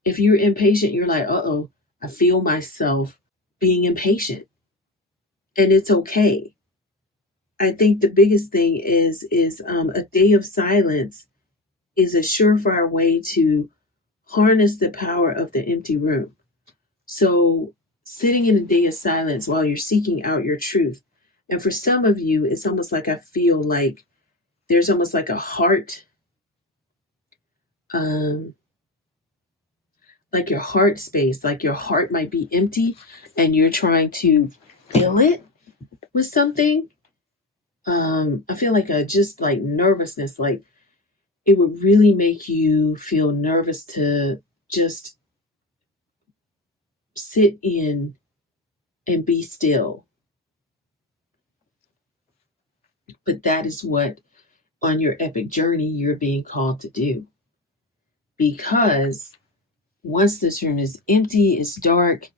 If you're impatient, you're like, uh-oh, I feel myself being impatient. And it's okay. I think the biggest thing is a day of silence is a surefire way to harness the power of the empty room. So sitting in a day of silence while you're seeking out your truth. And for some of you, it's almost like I feel like there's almost like a heart, um, like your heart space, like your heart might be empty and you're trying to fill it with something. I feel like a just like nervousness, like it would really make you feel nervous to just sit in and be still. But that is what on your epic journey you're being called to do. Because once this room is empty, it's dark,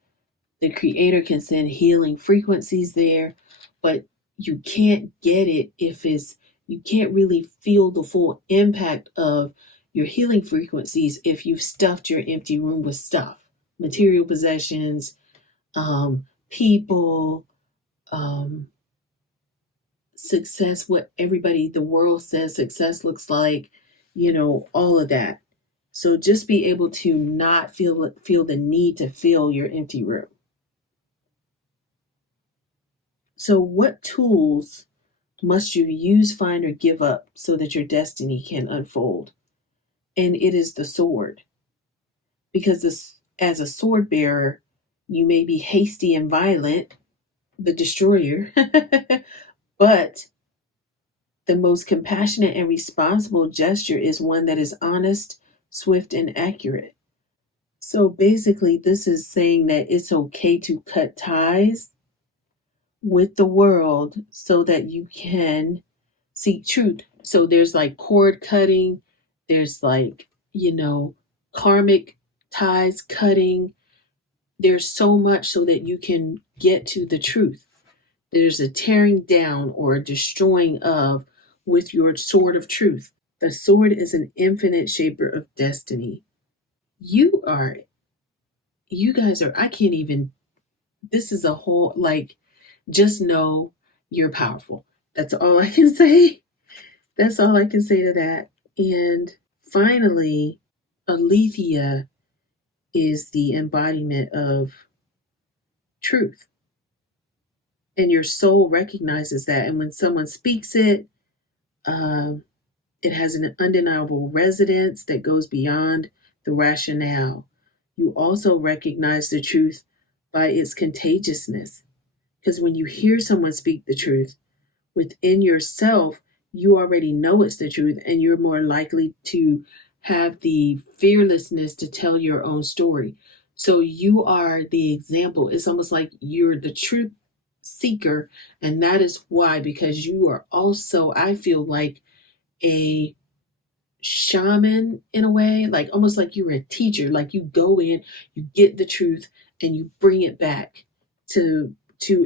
the creator can send healing frequencies there, but you can't get it if it's you can't really feel the full impact of your healing frequencies if you've stuffed your empty room with stuff, material possessions, people, um, success, what everybody the world says success looks like, all of that. So just be able to not feel the need to fill your empty room. So, what tools must you use, find, or give up so that your destiny can unfold? And it is the sword. Because as a sword bearer, you may be hasty and violent, the destroyer, but the most compassionate and responsible gesture is one that is honest, swift, and accurate. So basically, this is saying that it's okay to cut ties with the world so that you can seek truth. So there's like cord cutting, there's like, karmic ties cutting. There's so much so that you can get to the truth. There's a tearing down or a destroying of with your sword of truth. The sword is an infinite shaper of destiny. You are, you guys are, I can't even, this is a whole, like, just know you're powerful. That's all I can say. That's all I can say to that. And finally, Alethea is the embodiment of truth. And your soul recognizes that. And when someone speaks it, um, it has an undeniable resonance that goes beyond the rationale. You also recognize the truth by its contagiousness. Because when you hear someone speak the truth, within yourself, you already know it's the truth, and you're more likely to have the fearlessness to tell your own story. So you are the example. It's almost like you're the truth seeker, and that is why, because you are also, I feel like, a shaman in a way, like almost like you're a teacher. Like you go in, you get the truth, and you bring it back to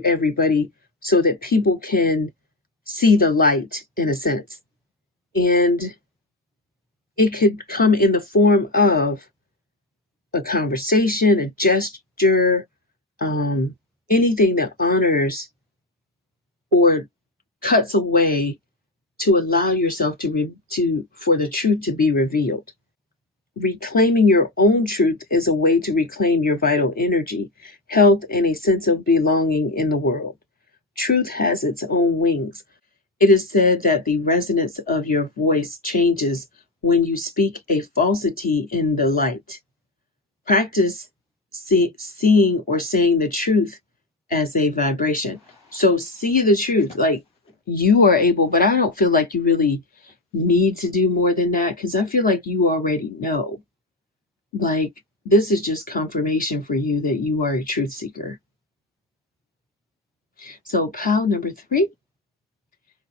everybody so that people can see the light in a sense. And it could come in the form of a conversation, a gesture, um, anything that honors or cuts away to allow yourself for the truth to be revealed. Reclaiming your own truth is a way to reclaim your vital energy, health, and a sense of belonging in the world. Truth has its own wings. It is said that the resonance of your voice changes when you speak a falsity in the light. Practice seeing or saying the truth as a vibration. So see the truth, like you are able, but I don't feel like you really need to do more than that because I feel like you already know. Like this is just confirmation for you that you are a truth seeker. So, pal number 3,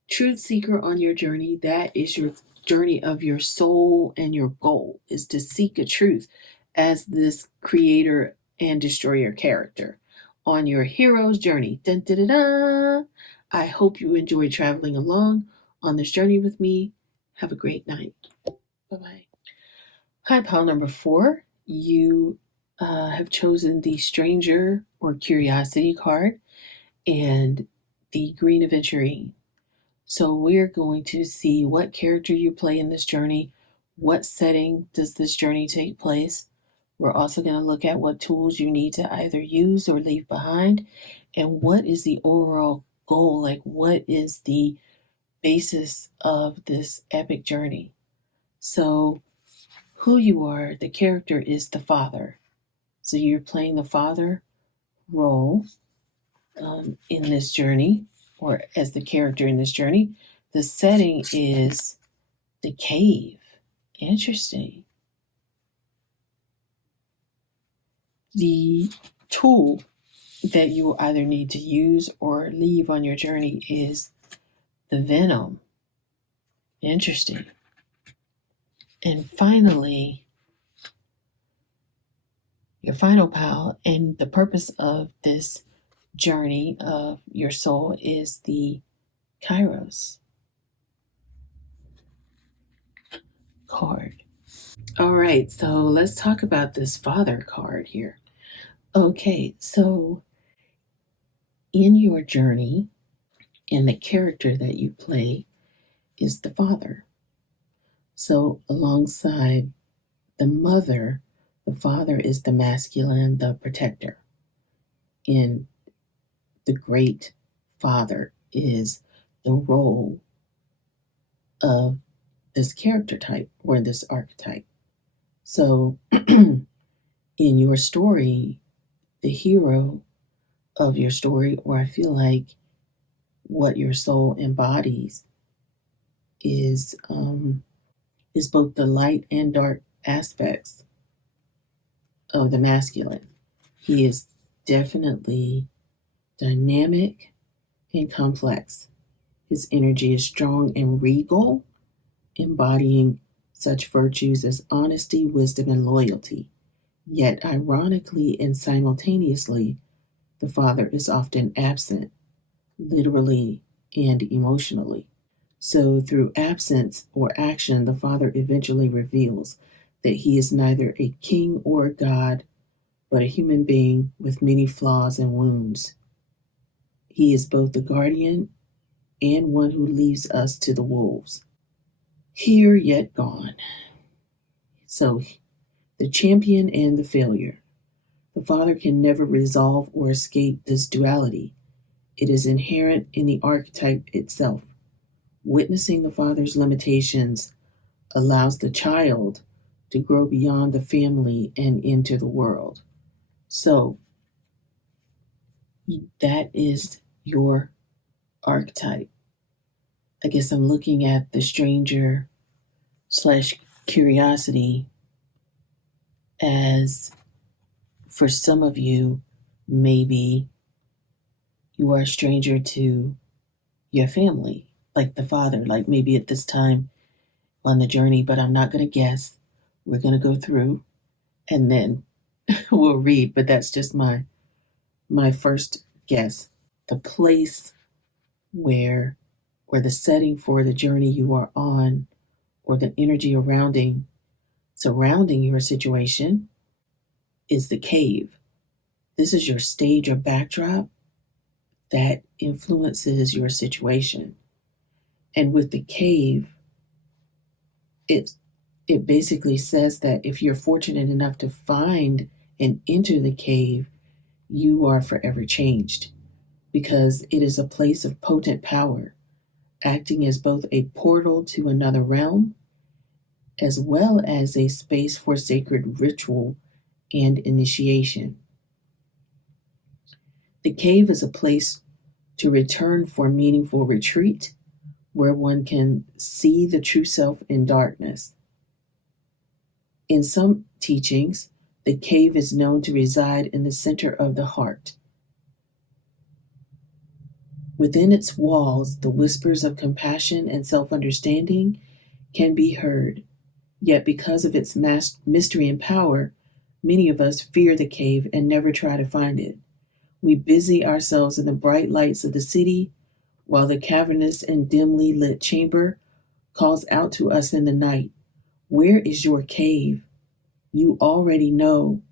truth seeker on your journey, that is your journey of your soul, and your goal is to seek a truth as this creator and destroyer character on your hero's journey. Dun, dun, dun, dun. I hope you enjoy traveling along on this journey with me. Have a great night. Bye bye. Hi, pal number 4. You have chosen the stranger or curiosity card and the green aventurine. So we're going to see what character you play in this journey, what setting does this journey take place. We're also going to look at what tools you need to either use or leave behind, and what is the overall goal, like what is the basis of this epic journey. So who you are, the character is the father. So you're playing the father role in this journey, or as the character in this journey. The setting is the cave. Interesting. The tool that you will either need to use or leave on your journey is the venom. Interesting. And finally, your final pal, and the purpose of this journey of your soul is the Kairos card. All right, so let's talk about this father card here. Okay, so in your journey, and the character that you play is the father. So alongside the mother, the father is the masculine, the protector. And the great father is the role of this character type or this archetype. So in your story, the hero of your story, or I feel like what your soul embodies is both the light and dark aspects of the masculine. He is definitely dynamic and complex. His energy is strong and regal, embodying such virtues as honesty, wisdom, and loyalty. Yet, ironically and simultaneously, the father is often absent, literally and emotionally. So, through absence or action, the father eventually reveals that he is neither a king or a god, but a human being with many flaws and wounds. He is both the guardian and one who leaves us to the wolves. Here yet gone. So, the champion and the failure. The father can never resolve or escape this duality. It is inherent in the archetype itself. Witnessing the father's limitations allows the child to grow beyond the family and into the world. So, that is your archetype. I guess I'm looking at the stranger slash curiosity as, for some of you, maybe you are a stranger to your family, like the father, like maybe at this time on the journey, but I'm not going to guess. We're going to go through and then we'll read, but that's just my first guess. The place where, or the setting for the journey you are on, or the energy surrounding your situation is the cave. This is your stage or backdrop that influences your situation. And with the cave, it it basically says that if you're fortunate enough to find and enter the cave, you are forever changed because it is a place of potent power, acting as both a portal to another realm as well as a space for sacred ritual and initiation. The cave is a place to return for meaningful retreat where one can see the true self in darkness. In some teachings, the cave is known to reside in the center of the heart. Within its walls, the whispers of compassion and self understanding can be heard. Yet, because of its mystery and power, many of us fear the cave and never try to find it. We busy ourselves in the bright lights of the city, while the cavernous and dimly lit chamber calls out to us in the night, "Where is your cave? You already know.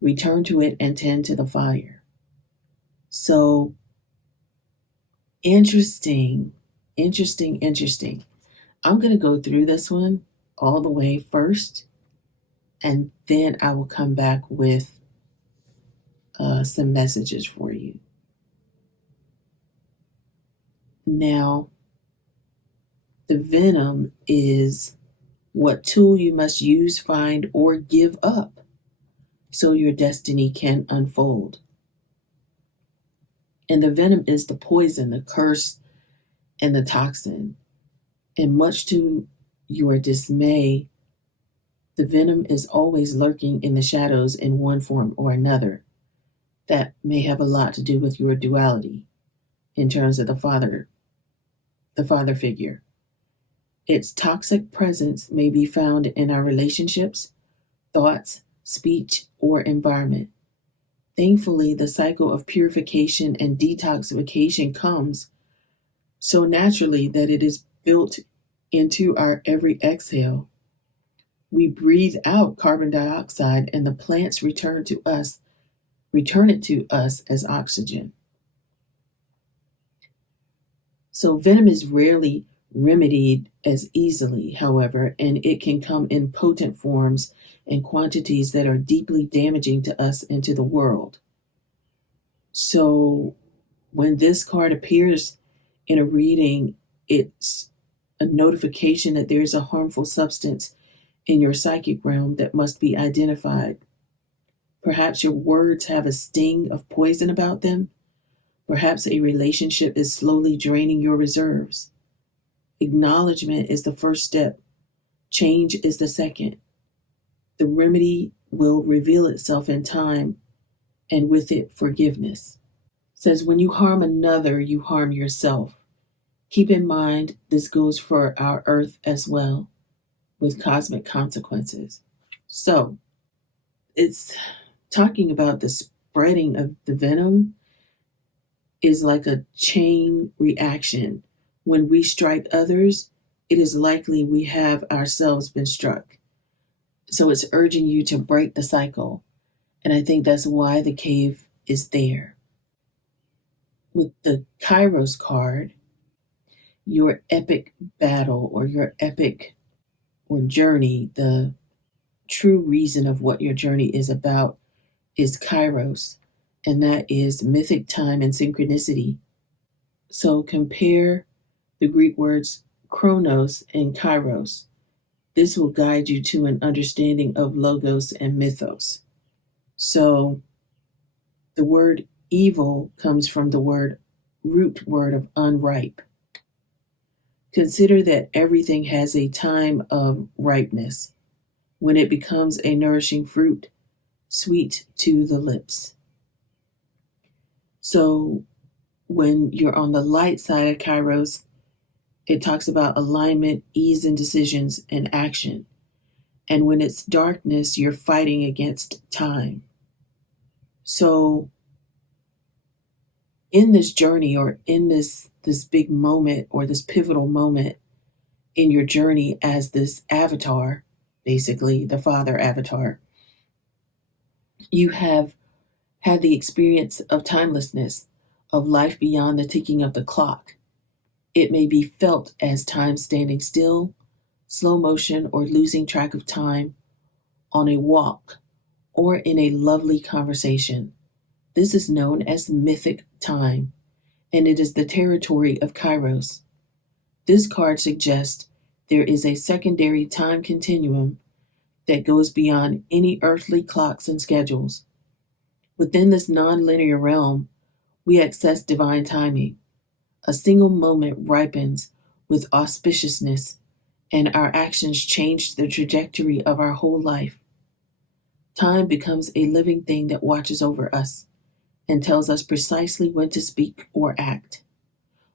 Return to it and tend to the fire." So, interesting, interesting. I'm going to go through this one all the way first, and then I will come back with some messages for you. Now, the venom is what tool you must use, find, or give up so your destiny can unfold. And the venom is the poison, the curse, and the toxin. And much to your dismay, the venom is always lurking in the shadows in one form or another. That may have a lot to do with your duality in terms of the father figure. Its toxic presence may be found in our relationships, thoughts, speech, or environment. Thankfully, the cycle of purification and detoxification comes so naturally that it is built into our every exhale. We breathe out carbon dioxide and the plants return it to us as oxygen. So venom is rarely remedied as easily, however, and it can come in potent forms and quantities that are deeply damaging to us and to the world. So when this card appears in a reading, it's a notification that there's a harmful substance in your psychic realm that must be identified. Perhaps your words have a sting of poison about them. Perhaps a relationship is slowly draining your reserves. Acknowledgement is the first step. Change is the second. The remedy will reveal itself in time, and with it, forgiveness. It says, when you harm another, you harm yourself. Keep in mind, this goes for our earth as well, with cosmic consequences. So, it's talking about the spreading of the venom is like a chain reaction. When we strike others, it is likely we have ourselves been struck. So it's urging you to break the cycle. And I think that's why the cave is there. With the Kairos card, your epic battle or your epic or journey, the true reason of what your journey is about is Kairos, and that is mythic time and synchronicity. So compare the Greek words chronos and kairos. This will guide you to an understanding of logos and mythos. So the word evil comes from the root word of unripe. Consider that everything has a time of ripeness when it becomes a nourishing fruit, sweet to the lips. So when you're on the light side of Kairos, it talks about alignment, ease in decisions, and action. And when it's darkness, you're fighting against time. So in this journey or in this big moment or this pivotal moment in your journey as this avatar, basically the father avatar, you have had the experience of timelessness, of life beyond the ticking of the clock. It may be felt as time standing still, slow motion, or losing track of time on a walk or in a lovely conversation. This is known as mythic time, and it is the territory of Kairos. This card suggests there is a secondary time continuum that goes beyond any earthly clocks and schedules. Within this non-linear realm, we access divine timing. A single moment ripens with auspiciousness, and our actions change the trajectory of our whole life. Time becomes a living thing that watches over us and tells us precisely when to speak or act.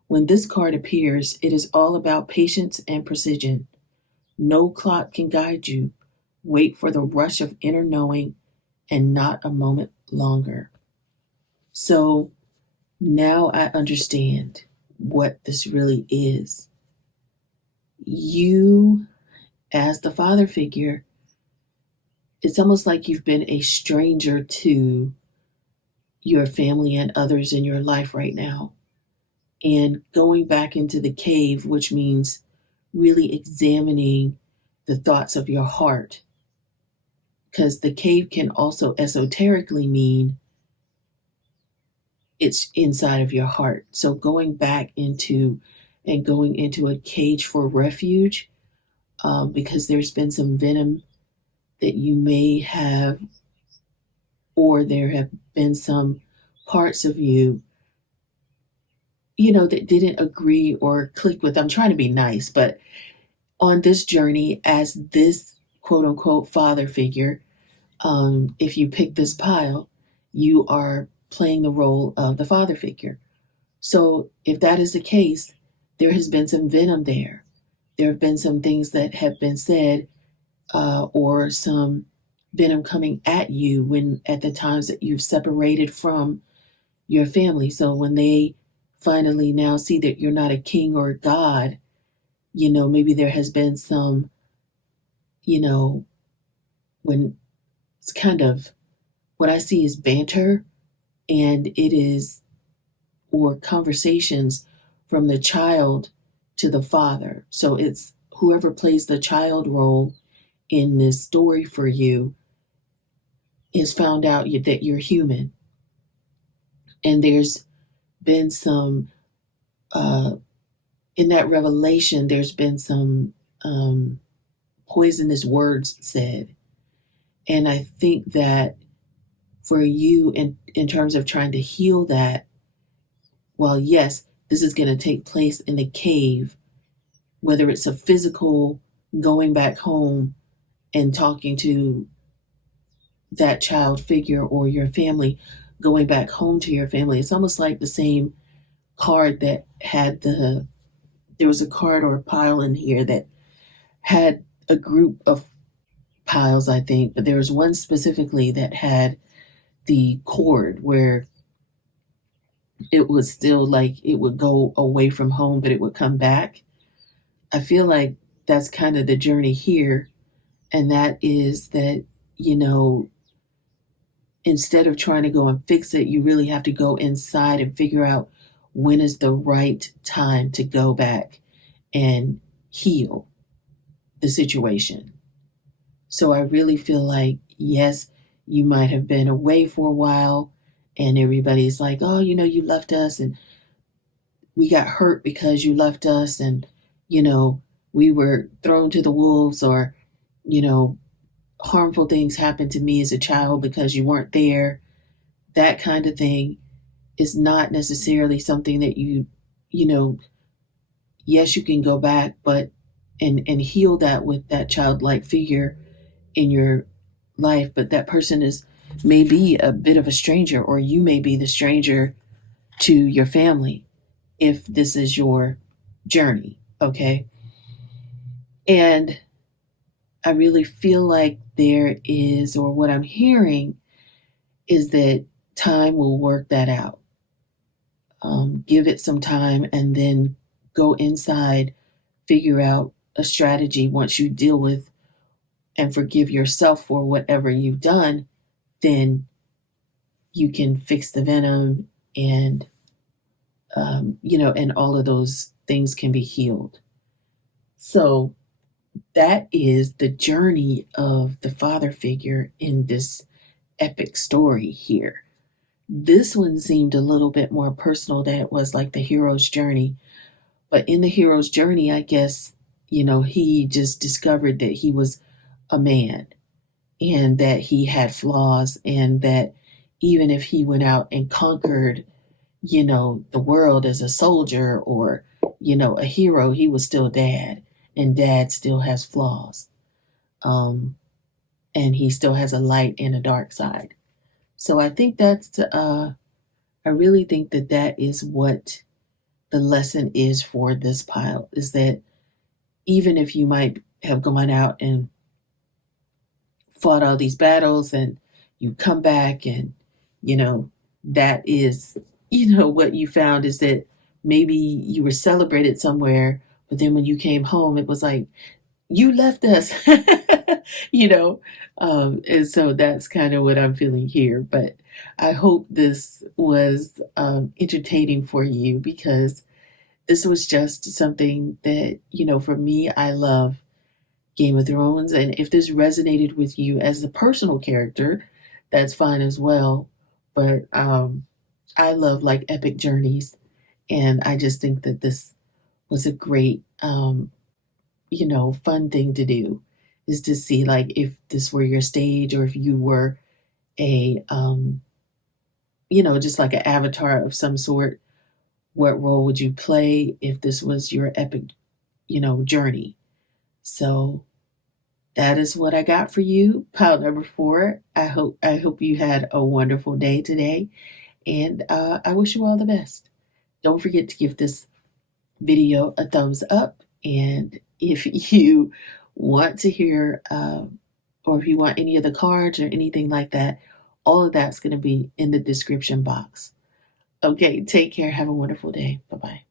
When this card appears, it is all about patience and precision. No clock can guide you. Wait for the rush of inner knowing and not a moment longer. So now I understand what this really is. You, as the father figure, it's almost like you've been a stranger to your family and others in your life right now. And going back into the cave, which means really examining the thoughts of your heart. Because the cave can also esoterically mean it's inside of your heart. So going back into and going into a cage for refuge, because there's been some venom that you may have, or there have been some parts of you, that didn't agree or click with. I'm trying to be nice, but on this journey as this quote unquote father figure, if you pick this pile, you are playing the role of the father figure. So if that is the case, there has been some venom there. There have been some things that have been said, or some venom coming at you when at the times that you've separated from your family. So when they finally now see that you're not a king or a god, maybe there has been some, when it's kind of what I see is banter, and it is, or conversations from the child to the father. So it's whoever plays the child role in this story for you has found out that you're human. And there's been some, in that revelation, there's been some poisonous words said. And I think that for you, in terms of trying to heal that, well, yes, this is going to take place in the cave, whether it's a physical going back home and talking to that child figure, or your family going back home to your family. It's almost like the same card that had there was a card or a pile in here that had a group of piles, I think, but there was one specifically that had the cord where it was still like it would go away from home, but it would come back. I feel like that's kind of the journey here. And that is that, you know, instead of trying to go and fix it, you really have to go inside and figure out when is the right time to go back and heal the situation. So I really feel like, yes, you might have been away for a while and everybody's like, oh, you left us and we got hurt because you left us, and, we were thrown to the wolves, or, you know, harmful things happened to me as a child because you weren't there. That kind of thing is not necessarily something that you know, yes, you can go back, but and heal that with that childlike figure in your life, but that person is maybe a bit of a stranger, or you may be the stranger to your family if this is your journey, okay? And I really feel like there is, or what I'm hearing is that time will work that out. Give it some time and then go inside, figure out a strategy. Once you deal with and forgive yourself for whatever you've done, then you can fix the venom and and all of those things can be healed. So that is the journey of the father figure in this epic story here. This one seemed a little bit more personal, that it was like the hero's journey. But in the hero's journey, I guess, he just discovered that he was a man and that he had flaws, and that even if he went out and conquered, the world as a soldier or, a hero, he was still dad, and dad still has flaws. Um, and he still has a light and a dark side. So I really think that that is what the lesson is for this pile, is that even if you might have gone out and fought all these battles and you come back and, that is, what you found is that maybe you were celebrated somewhere, but then when you came home, it was like, you left us, you know. And so that's kind of what I'm feeling here. But I hope this was entertaining for you, because this was just something that, for me, I love Game of Thrones. And if this resonated with you as a personal character, that's fine as well. But I love like epic journeys. And I just think that this was a great, fun thing to do, is to see like if this were your stage, or if you were a, just like an avatar of some sort, what role would you play if this was your epic, journey? So that is what I got for you, pile number 4. I hope you had a wonderful day today, and I wish you all the best. Don't forget to give this video a thumbs up, and if you want to hear, or if you want any of the cards or anything like that, all of that's going to be in the description box. Okay, take care. Have a wonderful day. Bye bye.